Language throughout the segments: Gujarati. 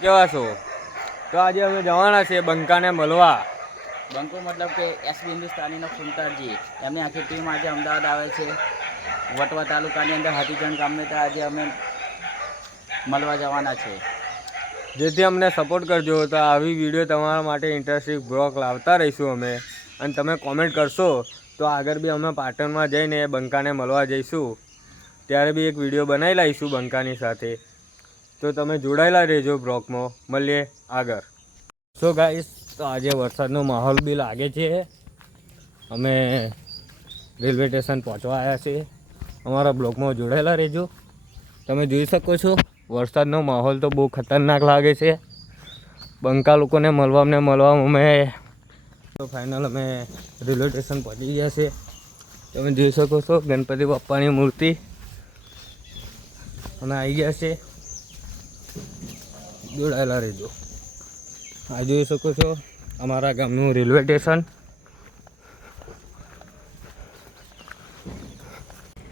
કેવા છો? તો આજે અમે જવાના છે બંકાને મળવા. બંકો મતલબ કે એસબી હિન્દુસ્તાનીનો ફૂમતારજી એમની આખી ટીમ આજે અમદાવાદ આવે છે. વટવા તાલુકાની અંદર હાથીજણ ગામને ત્યાં આજે અમે મળવા જવાના છે. જેથી અમને સપોર્ટ કરજો. તો આવી વિડીયો તમારા માટે ઇન્ટરેસ્ટિંગ બ્લોગ લાવતા રહીશું અમે. અને તમે કોમેન્ટ કરશો તો આગળ બી અમે પાટણમાં જઈને બંકાને મળવા જઈશું. ત્યારે બી એક વિડીયો બનાવી લઈશું બંકાની સાથે. તો તમે જોડાયેલા રહેજો બ્લોગમાં. મળીએ આગળ. સો ગાઈસ, તો આજે વરસાદનો માહોલ બી લાગે છે. અમે રેલવે સ્ટેશન પહોંચવા આવ્યા છીએ. અમારા બ્લોગમાં જોડાયેલા રહેજો. તમે જોઈ શકો છો વરસાદનો માહોલ તો બહુ ખતરનાક લાગે છે. બંકા લોકોને મળવા અમે તો ફાઇનલ અમે રેલવે સ્ટેશન પહોંચી ગયા છે. તમે જોઈ શકો છો ગણપતિ બાપ્પાની મૂર્તિ અમે આવી ગયા છે. જોડાયેલા રહેજો. આ જોઈ શકો છો અમારા ગામનું રેલવે સ્ટેશન.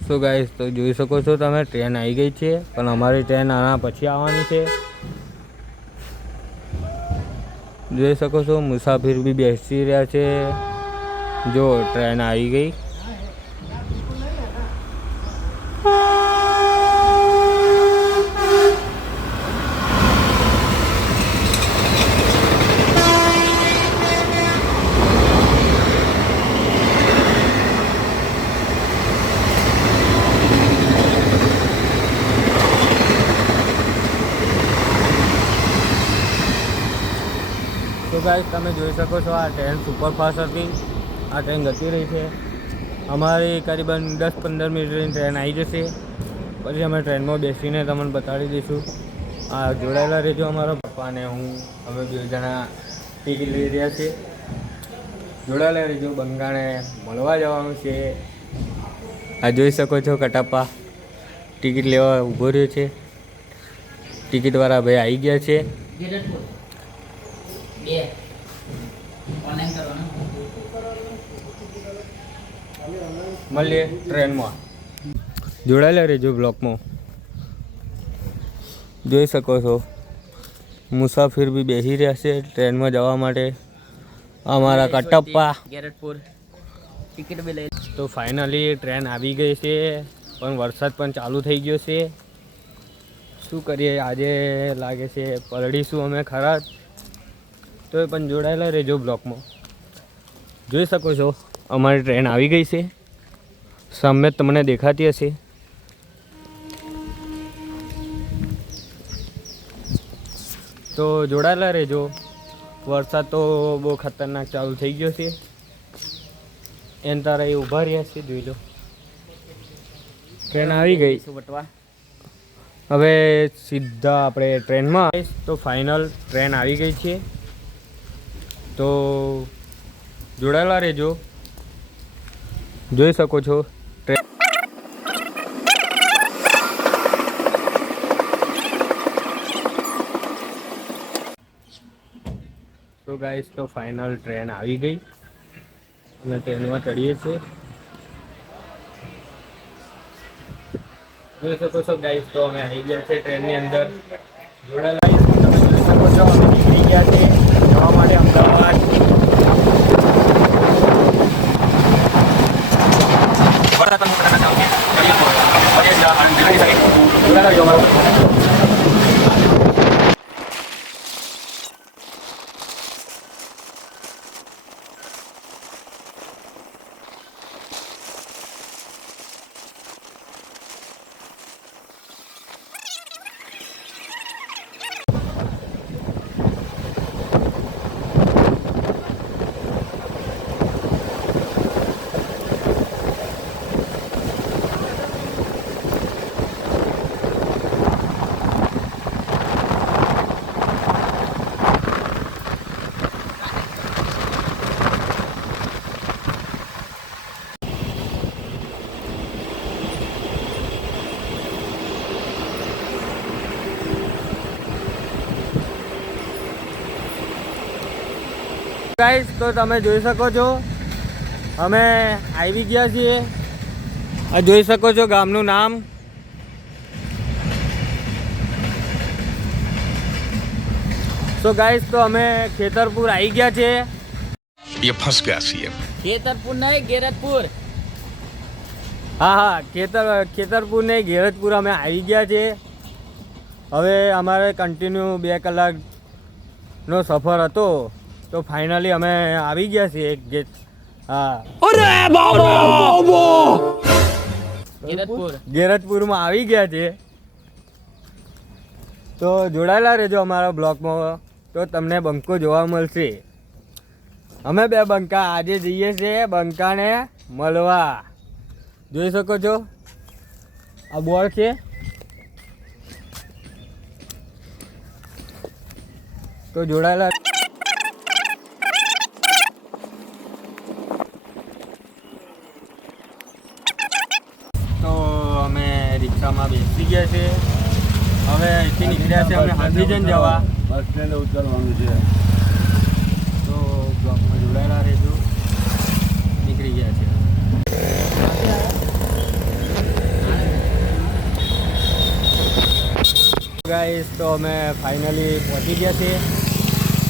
સો ગાઈસ, તો જોઈ શકો છો તમે ટ્રેન આવી ગઈ છે, પણ અમારી ટ્રેન આના પછી આવવાની છે. જોઈ શકો છો મુસાફિર બી બેસી રહ્યા છે. જો ટ્રેન આવી ગઈ. તો ગાઈસ, તમે જોઈ શકો છો આ ટ્રેન સુપરફાસ્ટ હતી. આ ટ્રેન જતી રહી છે. અમારી કરીબન 10-15 મિનિટની ટ્રેન આવી જશે. પછી અમે ટ્રેનમાં બેસીને તમને બતાવી દઈશું. આ જોડાયેલા રહેજો. અમારા પપ્પાને હું અમે 2 જણા ટિકિટ લઈ રહ્યા છીએ. જોડાયેલા રહેજો. બંગાળે મળવા જવાનું છે. આ જોઈ શકો છો કટાપ્પા ટિકિટ લેવા ઊભો રહ્યો છે. ટિકિટવાળા ભાઈ આવી ગયા છે. મળીએ ટ્રેનમાં. જોડાયેલા રહેજો બ્લોકમાં. જોઈ શકો છો મુસાફિર બી બેસી રહ્યા છે ટ્રેનમાં જવા માટે. અમારા કટપ્પા ગેરટપુર ટિકિટ બી લઈ. તો ફાઇનલી ટ્રેન આવી ગઈ છે, પણ વરસાદ પણ ચાલુ થઈ ગયો છે. શું કરીએ, આજે લાગે છે પલળીશું અમે ખરા. તો એ પણ જોડાયેલા રહેજો બ્લોકમાં. જોઈ શકો છો અમારી ટ્રેન આવી ગઈ છે. સામે તમને દેખાતી હશે. તો જોડાયેલા રહેજો. વરસાદ તો બહુ ખતરનાક ચાલુ થઈ ગયો છે. એન તારા એ ઊભા રહ્યા છે. જોઈ લો ટ્રેન આવી ગઈ. વટવા હવે સીધા આપણે ટ્રેનમાં. તો ફાઇનલ ટ્રેન આવી ગઈ છે. તો જોડાયેલા રહેજો. જોઈ શકો છો ટ્રેન. તો ગાઈસ, તો ફાઇનલ ટ્રેન આવી ગઈ અને ટ્રેનમાં ચડીએ છીએ. જોઈ શકો છો ગાઈસ, તો અમે આવી ગયા છે ટ્રેનની અંદર. જોડાયેલા તમે જોઈ શકો છો અમે નીકળી ગયા છે જવા માટે અમદાવાદ. ગાઈસ, તો તમે જોઈ શકો છો અમે આવી ગયા છીએ. આ જોઈ શકો છો ગામનું નામ. તો ગાઈસ તો અમે ખેતરપુર આવી ગયા છે. ये फंस गया सीएम. ખેતરપુર નહીં, ગેરતપુર. હા ખેતરપુર ને ગેરજપુર અમે આવી ગયા છે. હવે અમારે કન્ટિન્યુ 2 કલાકનો સફર હતો તો ફાઇનલી અમે આવી ગયા છીએ. ગેરજપુરમાં આવી ગયા છે. તો જોડાયેલા રહેજો અમારા બ્લોગમાં, તો તમને બંકો જોવા મળશે. અમે 2 બંકા આજે જઈએ છીએ બંકાને મળવા. જોઈ શકો છો આ બોર્ડ છે. તો જોડાયેલા. તો અમે રિક્ષામાં બેસી ગયા છે. હવે અહીંથી નીકળ્યા છે અમે હાથીજન જવા. બસ સ્ટેન્ડ ઉતરવાનું છે. તો બ્લોકમાં જોડાયેલા રહેજો. નીકળી ગયા છે. ગાઈસ તો અમે ફાઇનલી પહોંચી ગયા છીએ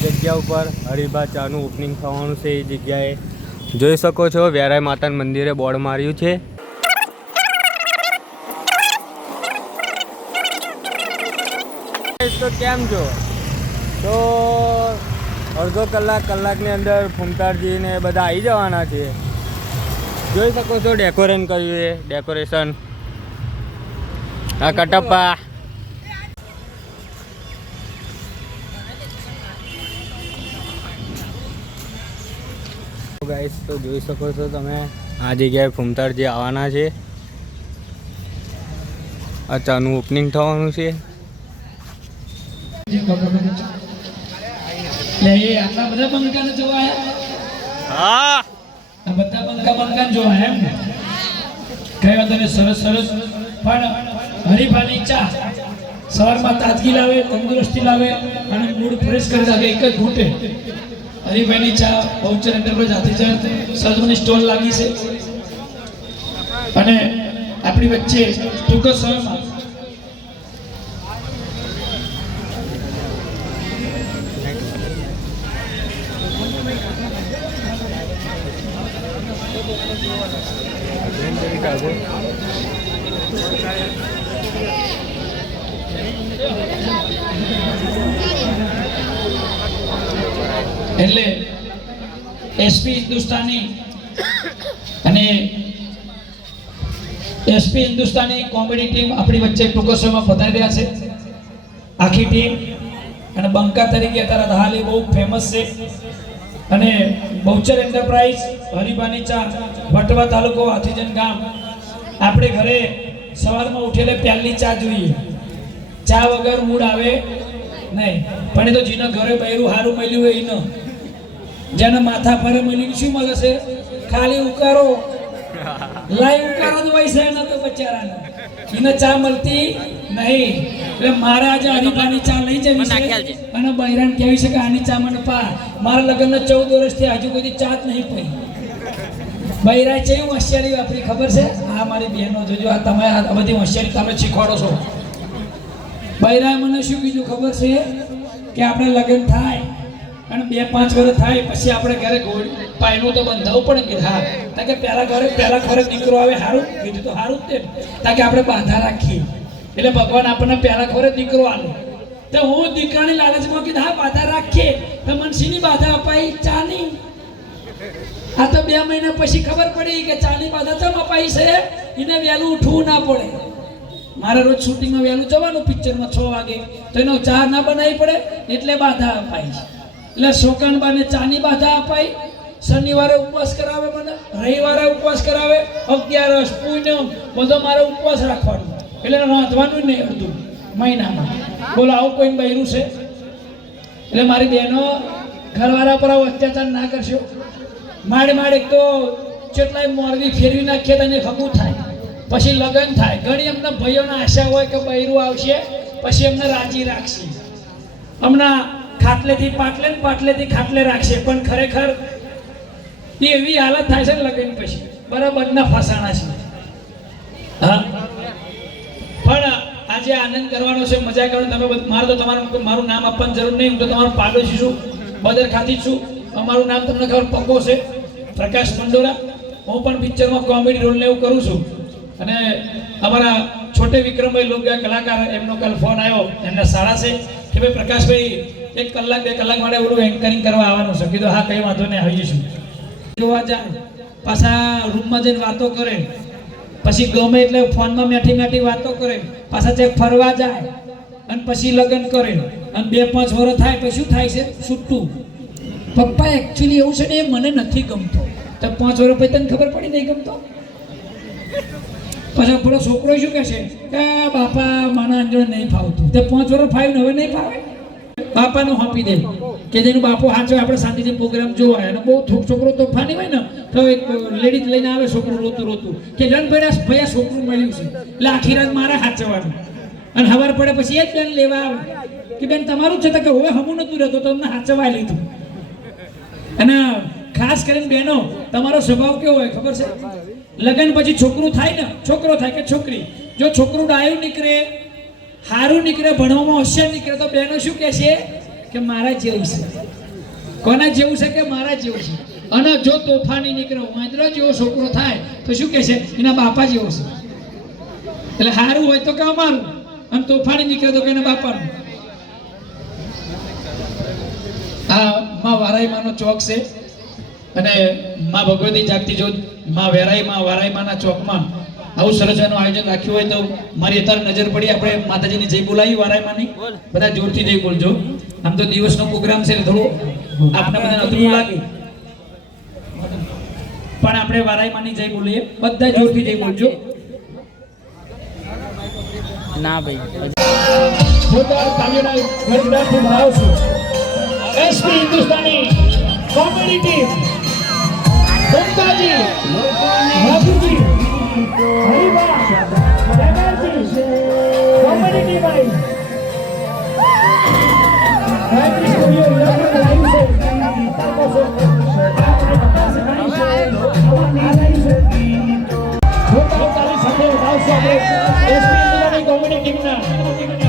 જગ્યા ઉપર. હરિભા ચાનું ઓપનિંગ થવાનું છે એ જગ્યાએ. જોઈ શકો છો વ્યારાય માતાના મંદિરે બોર્ડ માર્યું છે. તો કેમ છો? તો અડધો કલાકની અંદર ફૂમતાળજી ને બધા આવી જવાના છે. જોઈ શકો છો ડેકોરેશન કર્યું છે. ડેકોરેશન આ કટપ્પા. ગાઈસ તો જોઈ શકો છો તમે આ જગ્યાએ ફૂમતાળજી આવવાના છે. આ ચાનું ઓપનિંગ થવાનું છે. આટલા બધા બંકાને જોવા હા આ બધા બંકાને જોવા એમ ને કઈ વાંધો નહીં. સરસ પણ હરિભાની ચા સવારમાં તાજગી લાવે, તંદુરસ્તી લાવે અને મૂડ ફ્રેશ કરી નાખે એક જ ઘૂંટે. હરિભાઈની ચા બહુચર એન્ટરપ્રાઇઝ હાથીજન સરજમની સ્ટોલ લાગી છે અને આપણી વચ્ચે ટૂંક સમયમાં એટલે એસપી હિન્દુસ્તાની અને એસપી હિન્દુસ્તાની કોમેડી ટીમ આપણી વચ્ચે ટૂંક સમયમાં પધારી રહ્યા છે. આખી ટીમ અને બંકા તરીકે અત્યારે હાલ એ બહુ ફેમસ છે. અને બહુચર એન્ટરપ્રાઇઝ હરિભાની ચા વટવા તાલુકો હાથીજન ગામ. આપણે ઘરે સવારમાં ઉઠેલે પહેલી ચા જોઈએ. ચા વગર મૂડ આવે નહીં. પણ એ તો જેના ઘરે બૈરું સારું મળ્યું હોય એને, જેને માથા પર મળીને શું મળે છે? ખાલી ઉકારો. લાઈ ઉકારો જ હોય છે એના તો બચારાને. એને ચા મળતી નહીં. એટલે મારે આજે હરિભાની ચા લઈ જવી છે અને બૈરાને કહેવી છે કે આની ચા મને પા. મારા લગ્નને 14 વર્ષથી હજુ કોઈ ચા જ નહીં પડી. બૈરાએ કેવી હોશિયારી વાપરી ખબર છે? આ મારી બહેનો જોજો, આ તમે આ બધી હોશિયારી તમે શીખવાડો છો. બૈરાએ મને શું કીધું ખબર છે? કે આપણે લગ્ન થાય અને 2-5 વર્ષ થાય પછી આપણે ઘરે પાયનું તો બંધાવવું પડે. કે હા કે પહેલા ઘરે દીકરો આવે સારું. કીધું તો સારું જ તે. તાકે આપણે બાધા રાખીએ એટલે ભગવાન આપણને પહેલા ઘરે દીકરો આલે. તો હું દીકરાની લાલચમાં કીધું હા બાધા રાખીએ. તો મનસીની બાધા અપાઈ? ચાની. આ તો 2 મહિના પછી ખબર પડી કે ચાની બાધા ચમ અપાઈ છે. એને વહેલું ઉઠવું ના પડે. મારે રોજ શૂટિંગમાં વહેલું જવાનું પિક્ચરમાં 6 વાગે, તો એનો ચા ના બનાવી પડે એટલે બાધા અપાઈ છે. એટલે શોકાનબાને ચાની બાધા અપાઈ. શનિવારે ઉપવાસ કરાવે મને, રવિવારે ઉપવાસ કરાવે, 11 પૂનમ બધો મારે ઉપવાસ રાખવાનો. એટલે રાંધવાનું નહીં અડધું મહિનામાં. બોલો આવું કોઈ બૈરું છે? એટલે મારી બહેનો ઘરવાળા પર આવો અત્યાચાર ના કરશો. માડે તો કેટલાય મોરબી ફેરવી નાખીએ તો એને ખબું થાય. પછી લગ્ન થાય. ઘણી એમના ભાઈઓને આશા હોય કે બૈરું આવશે પછી એમને રાજી રાખશે. હમણાં ખાટલેથી પાટલે ને પાટલેથી ખાટલે રાખશે. પણ ખરેખર એવી હાલત થાય છે લગ્ન પછી બરાબર ના ફસાણા છે. હા પણ આજે આનંદ કરવાનો છે, મજા કરવાની. તમે મારે તો મારું નામ આપવાની જરૂર નહીં. હું તો તમારો પાડોશી છું, બદરખાથી છું. અમારું નામ તમને ખબર પક્કો છે, પ્રકાશ મંડોરા. હું પણ પિક્ચરમાં કોમેડી રોલ ને એવું કરું છું. અને અમારા છોટે વિક્રમભાઈ લોકગાયક કલાકાર, એમનો કાલ ફોન આવ્યો, એમના સારા છે કે ભાઈ પ્રકાશભાઈ 1 કલાક 2 કલાક માટે ઓલું એન્કરિંગ કરવા આવવાનું છે. કીધું હા, કંઈ વાંધો નહીં, આવી જઈશું. જોવા જાય, પાછા રૂમમાં જઈને વાતો કરે, પછી ગમે એટલે ફોનમાં મેઠી વાતો કરે, પાછા ચેક ફરવા જાય અને પછી લગ્ન કરે અને 2-5 વર્ષ થાય પછી શું થાય છે? છૂટું. પપ્પા એકચ્યુઅલી એવું છે ને, એ મને નથી ગમતો. તો 5 વર્ષ પછી તને ખબર પડી નહીં ગમતો. પછી પેલો છોકરો શું કહે છે કે બાપા મને અંજળ નહીં ફાવતું. તો 5 વર્ષ ફાવ્યું ને હવે નહીં ફાવે, બાપાનું આપી દે કે જેનું બાપો હાચવે, આપણે શાંતિથી પ્રોગ્રામ જોવાય. અને બહુ છોકરો તોફાની હોય ને તો એક લેડીઝ લઈને આવે, છોકરું રોતું કે લણ ભૈયા છોકરું મળ્યું છે એટલે આખી રાત મારે હાચવાનું. અને ખબર પડે પછી એ જ બેન લેવા આવે કે બેન તમારું છે, તો કે હવે હમું નતું રહેતો તો અમને હાચવા લીધું. અને ખાસ કરીને બહેનો, તમારો સ્વભાવ કેવો હોય ખબર છે? લગ્ન પછી છોકરું થાય ને, છોકરો થાય કે છોકરી, જો છોકરું ડાયું નીકળે, સારું નીકળે, ભણવામાં હોશિયાર નીકળે, તો બહેનો શું કહે છે કે મારા જેવું છે. કોના જેવું છે? કે મારા જેવું છે. અને જો તોફાની નીકળે, વાંદરા જેવો છોકરો થાય તો શું કહે છે? એના બાપા જેવો છે. એટલે સારું હોય તો કે અમારું, અને તોફાની નીકળે તો કે એના બાપાનું. આ માં વારાઈમાનો ચોક છે અને માં ભગવતી જાગતી જ્યોત માં વેરાઈમાં વારાઈમાના ચોકમાં આવું સરસ એનું આયોજન રાખ્યું હોય તો મારી અત્યારે નજર પડી. આપણે માતાજીની જય બોલાવી વારાઈમાની, બધા જોરથી જય બોલજો. આમ તો દિવસનો પ્રોગ્રામ છે, થોડું આપને બધાને અધૂરું લાગે, પણ આપણે વારાઈમાની જય બોલીએ. બધા જોરથી જય બોલજો. ના ભાઈ, જોરદાર તાળીઓના ગડગડાટથી ભરાવશું. SP Hindustani comedy team, Omkaji, Raghuji, Haribha, Jagarji, comedy team આવી. રાઈટ સ્ટુડિયો લગભગ લાઈવ છે. કોમેડી ટીમના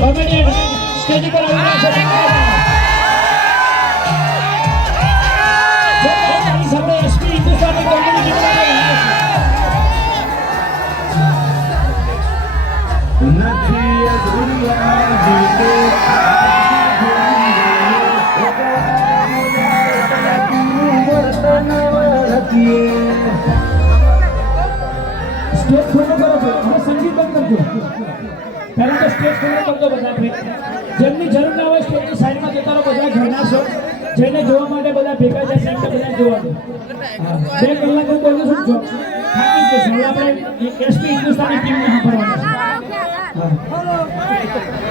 કોમેડિયન સ્ટેજ પર આવ્યા છે. સ્ટેજ ખુલ્લો કરો છો, હવે સંગીત બંધ કરજો. પહેલા તો સ્ટેજ ખુલ્લો કરજો બધા. જેમની જરૂર ના હોય સ્ટેજની સાઈડમાં જતા રહો. બધા ઘરના છો, જેને જોવા માટે બધા ભેગા છે, સાઈડ બધા જોવાનું. 2 કલાક હું બોલું છું, જો થાકી જશે. હવે આપણે એસપી હિન્દુસ્તાની ટીમને સાંભળવાનું છે.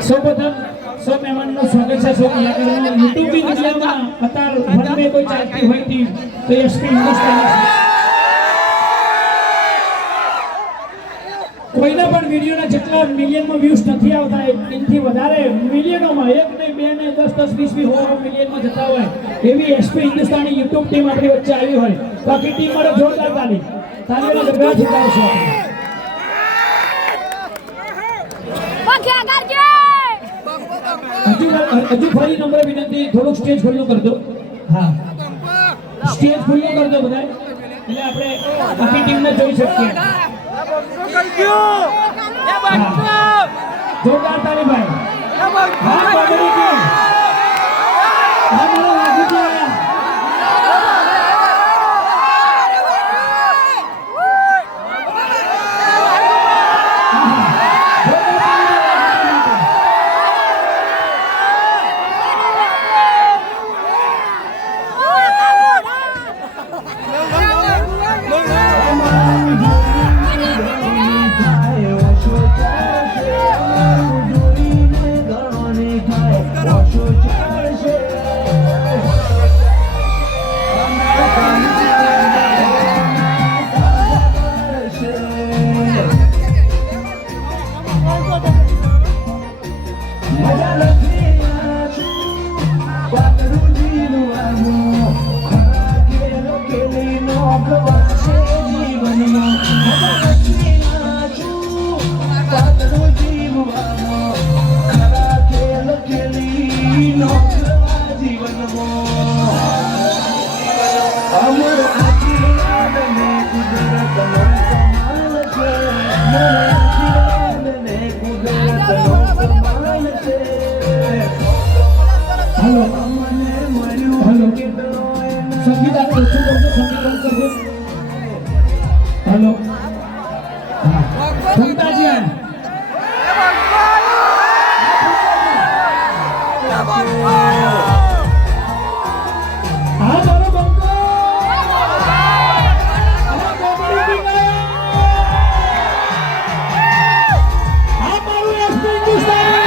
સૌપ્રથમ સૌ મહેમાનનું સ્વાગત છે. સૌ કલાકારોનું યુટ્યુબ વિડીયોમાં અત્યારે વનમે કોઈ ચાલતી હોય ટીમ તો એસપી હિન્દુસ્તાની. કોઈના પણ વિડીયોના જેટલા મિલિયનમાં વ્યૂઝ નથી આવતા, એનાથી વધારે મિલિયનોમાં, 1 નહીં 2 નહીં 10 10 20 20 મિલિયનમાં જતા હોય એવી એસપી હિન્દુસ્તાની યુટ્યુબ ટીમ આપણી વચ્ચે આવી હોય તો આખી ટીમ માટે જોરદાર તાળીઓના ગગડા ફૂંકાવશો. હજુ ફરી નમ્ર વિનંતી, થોડુંક સ્ટેજ ખુલ્લું કરી દો. હા, સ્ટેજ ખુલ્લું કરી દો બધા, એટલે આપણે આખી ટીમને જોઈ શકીએ. જોરદાર તાળી ભાઈ. હા, કોમેડી ટીમ. હા, મારો રાઘુજી આયા. Watch હેલો હેલો સંગીત આપણે ઓછું કરજો, સંગીત બંધ કરજો. હેલો ફૂમતાજી આ મારો બંકો આ કોમેડી કિંગ આ મારું એસપી હિન્દુસ્તાની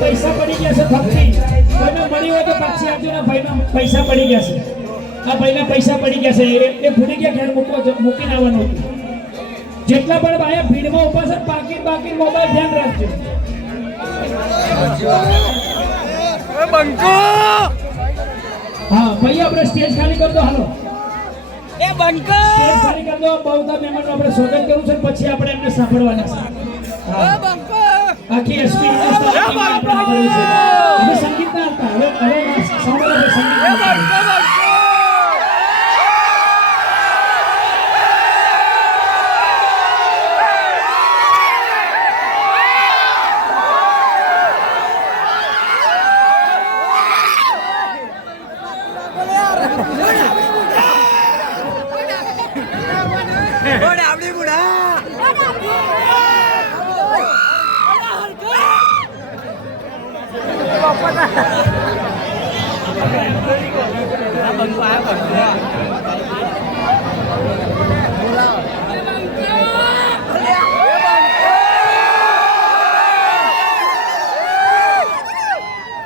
પૈસા પડી ગયા છે ફક્તી કોઈને મળી હોય તો પાછી આપજો ને ભાઈના પૈસા પડી ગયા છે આ ભાઈના પૈસા પડી ગયા છે એ ભૂલી ગયા ઘેર મૂકીને આવવાનું હતું જેટલા પણ ભાઈ ભીડમાં ઉભા છે બાકી મોબાઈલ ધ્યાન રાખજો હા ભાઈ આપણે સ્ટેજ ખાલી કરી દો હાલો એ બંકો સ્ટેજ ખાલી કરી દો બહુ બધા મહેમાનો આપણે સ્વાગત કરવું છે પછી આપણે એમને સાંભળવાના છે હા બંકો આખી એસપી હિન્દુસ્તાની આપણે કરવું છે હવે સંગીત ના હતા હવે સાંભળો સંગીત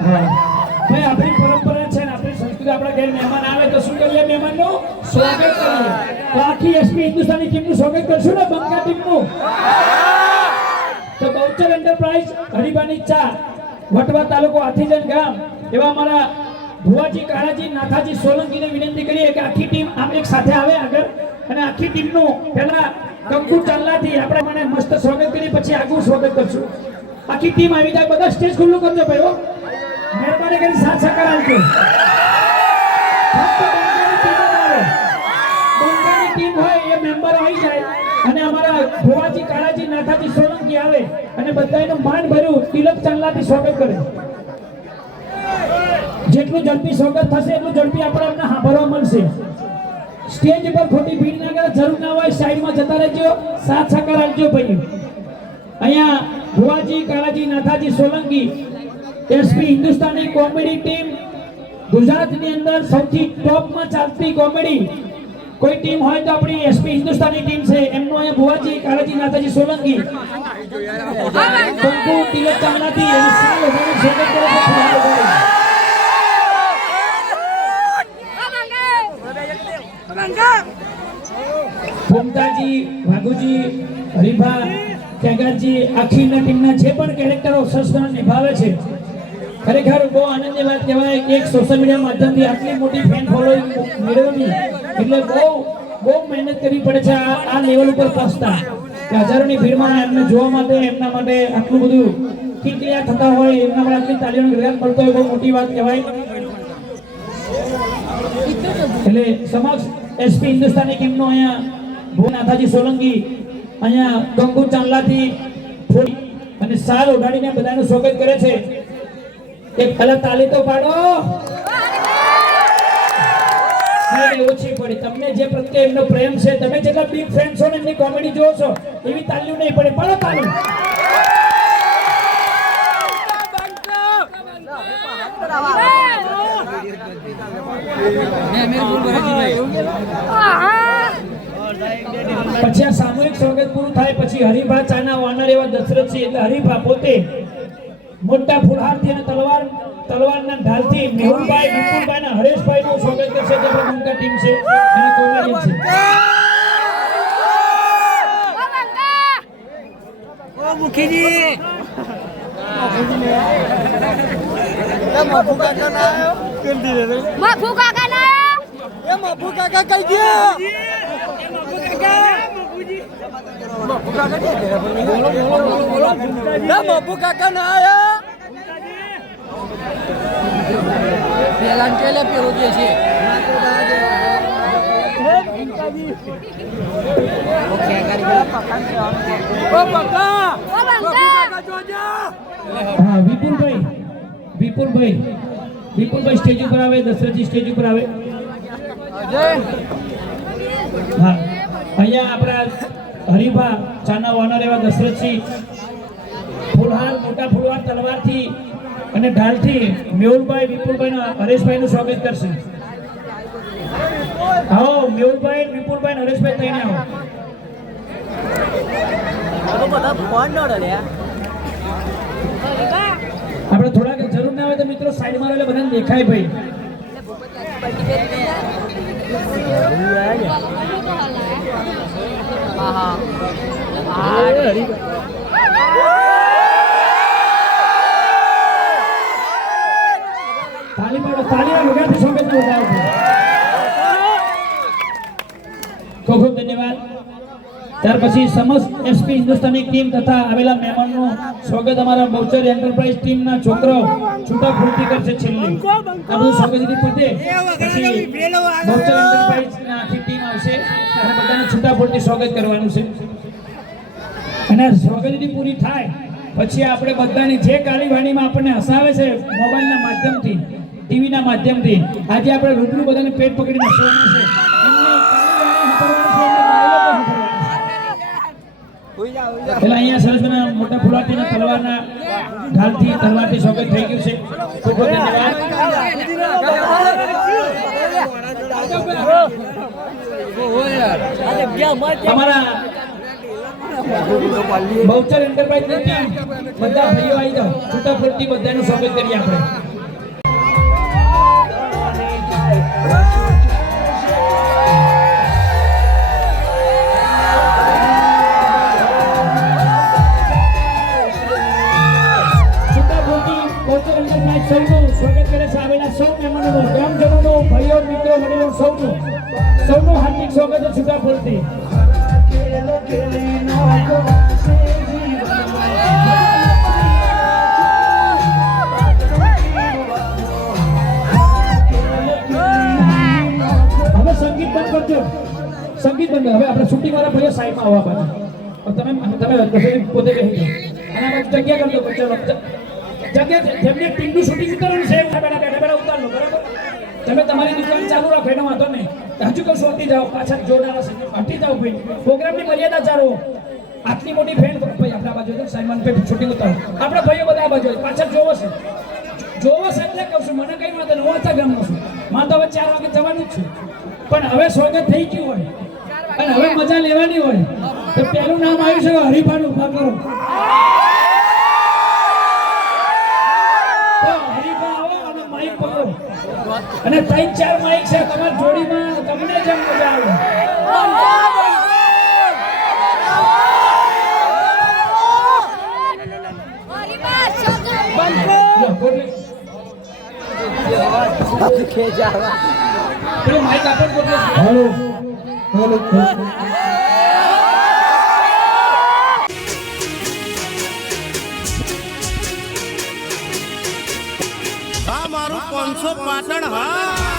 ભાઈ આપણી પરંપરા છે ને આપણી સંસ્કૃતિ આપણા ઘરે મહેમાન આવે તો શું કરીએ મહેમાનનું સ્વાગત કરીએ તો આખી એસપી હિન્દુસ્તાની ટીમનું સ્વાગત કરશું ને બંકા ટીમનું તો બહુચર એન્ટરપ્રાઇઝ હરિબાની ચા વટવા તાલુકો હાથીજન ગામ એવા અમારા ભુવાજી કાળાજી નાથાજી સોલંકીને વિનંતી કરીએ કે આખી ટીમ આમ એક સાથે આવે આગળ અને આખી ટીમનું પહેલા કંકુ ચાંદલાથી આપણે મને મસ્ત સ્વાગત કરી પછી આગળ સ્વાગત કરશું આખી ટીમ આવી જાય બધા સ્ટેજ ખુલ્લું કરજો ભાઈઓ મહેરબાની કરી સાથ સહકાર આપજો બંગાળી ટીમ હોય એ મેમ્બર આવી જાય અને અમારા ભુવાજી કાળાજી નાથાજી સોલંકી આવે અને બધાનું માન ભર્યું તિલક ચાંદલાથી સ્વાગત કરે જેટલું ઝડપી સ્વાગત થશે એટલું ઝડપી આપણે એમને સાંભળવા મળશે સ્ટેજ પર ખોટી ભીડ ના કરે જરૂર ના હોય સાઈડમાં જતા રહેજો સાથ સહકાર આપજો ભાઈ અહીંયા ભુવાજી Kalaji Nathaji Solanki SP Hindustani comedy team ગુજરાતની અંદર સૌથી ટોપમાં ચાલતી કોમેડી કોઈ ટીમ હોય તો આપણી એસપી હિન્દુસ્તાની ટીમ છે એમનો અહીંયા ભુવાજી કાળાજી નાથાજી સોલંકી કંકુ તિલક ચાંદલાથી અને સાલ ઉભાનું સ્વાગત કરે છે ફૂમતાજી વાઘુજી હરીભા ત્યાગાજી આખીના ટીમના જે પણ કેરેક્ટરો સરસ નિભાવે છે ખરેખર બહુ આનંદની વાત કહેવાય કે એક સોશિયલ મીડિયા માધ્યમથી આટલી મોટી ફેન ફોલોઈંગ મેળવવી એટલે બહુ મહેનત કરવી પડે છે આ લેવલ ઉપર પહોંચતા કે હજારોની ભીડમાં એમને જોવા માટે એમના માટે આટલું બધું કિકલિયા થતા હોય એમના માટે આટલી તાલીઓનો ગણગાન મળતો હોય બહુ મોટી વાત કહેવાય એટલે સમક્ષ એસપી હિન્દુસ્તાની ટીમનો અહીંયા ભુવનાથાજી સોલંકી અહીંયા કંકુ ચાંદલાથી ફોડી અને સાલ ઉડાડીને બધાનું સ્વાગત કરે છે એક કલા તાલી તો પાડો ઓછી પડી તમને જે પ્રત્યે એમનો પ્રેમ છે તમે જેટલા બિગ ફેન છો ને એમની કોમેડી જોવો છો એવી તાલીઓ નહીં પડે પાડો તાલી પછી આ સામૂહિક સ્વાગત પૂરું થાય પછી હરિભા ચાના વાનર એવા દશરથસિંહ એટલે હરિભા પોતે મોટા ફુલહારથી અને તલવારના ઢાલથી મેહુલભાઈ વિપુલભાઈ અને હરેશભાઈ નું સ્વાગત કરશે જે આપણા બંકા ટીમ છે અને કોમેડિયન છે. મફુ કાકા ના મફુ કાકા કઈ ગયા મફુ કાકા ના આયા પેલા કેલે પેલું જે છે હા વિપુલભાઈ સ્ટેજ ઉપર આવે, દશરથજી સ્ટેજ ઉપર આવે. હા અહીંયા આપણા હરિભા ચાના વાનર એવા દશરથસિંહ મોટા ફુલહાર તલવારથી અને ઢાલથી મેહુલભાઈ વિપુલભાઈ અને હરેશભાઈ નું સ્વાગત કરશે. આવો મેહુલભાઈ વિપુલભાઈ અને હરેશભાઈ થઈને આવો. આપણે થોડાક જરૂર ના હોય તો મિત્રો સાઈડમાં આવેલા બધાને દેખાય ભાઈ. તાલીના વગાડથી સ્વાગત વધાવો. ખૂબ ખૂબ ધન્યવાદ. ત્યાર પછી સમસ્ત એસપી હિન્દુસ્તાની ટીમ તથા આવેલા મહેમાનનું સ્વાગત અમારા બહુચર એન્ટરપ્રાઇઝ ટીમના છોકરાઓ છૂટા ફૂર્તી કરશે. છેલ્લી આ બધું સ્વાગત પતે પછી બહુચર એન્ટરપ્રાઇઝની આખી ટીમ આવશે અને બધાને છૂટા ફૂર્તી સ્વાગત કરવાનું છે. અને સ્વાગત પૂરી થાય પછી આપણે બધાની જે કાર્યવાહીમાં આપણને હસાવે છે મોબાઈલના માધ્યમથી, ટીવીના માધ્યમથી, આજે આપણે રૂબરૂ બધાને પેટ પકડીને હસવાના છે. પેલા અહીંયા સરસ મજાના મોટા ફુલાટી અને તલવારના તલવારથી સ્વાગત થઈ ગયું છે. ખૂબ ખૂબ ધન્યવાદ. અમારા બહુચર એન્ટરપ્રાઇઝની ટીમ બધા ભાઈઓ આવી જાઓ, છૂટા ફૂટથી બધાનું સ્વાગત કરીએ આપણે. સૌનું સ્વાગત કરે છે આવેલા સૌ મહેમાનોનું, ગ્રામજનોનું, ભાઈઓ મિત્રો વડીલો સૌનું હાર્દિક સ્વાગત છે છૂટા ફૂટથી. હવે સંગીત બંધ કરજો, સંગીત બંધ. હવે આપણે શૂટિંગ વાળા ભાઈઓ સાઈડમાં આવવા પાછા. તમે પોતે બેસી જાઓ અને જગ્યા કરજો બચ્ચા જગ્યા જેમને ટીમનું શૂટિંગ કરવાનું છે બેઠા ઉતાર લો. બરાબર, તમે તમારી દુકાન ચાલુ રાખો એનો વાંધો નહીં. હજુ કશું હટી જાઓ, પાછા જોડાવા છે હટી જાઓ ભાઈ. પ્રોગ્રામની મર્યાદા ચાલો. આટલી મોટી ફેન ભાઈ આપણા બાજુ સાઈમન પે શૂટિંગ ઉતારો. આપણા ભાઈઓ બધા આ બાજુ પાછળ જોવો છે એટલે કહું છું. મને કઈ વાંધો નહીં, હું આખા ગામનો છું. મારે તો હવે 4 વાગે જવાનું જ છે. પણ હવે સ્વાગત થઈ ગયું હોય અને હવે મજા લેવાની હોય તો પહેલું નામ આવ્યું છે હરિભાનું. ઉભા કરો. અને 3-4 માઇક છે તમારી જોડીમાં, તમને જેમ મજા આવે. માઇક આપો. હેલો આ મારું 500 પાટણ. હા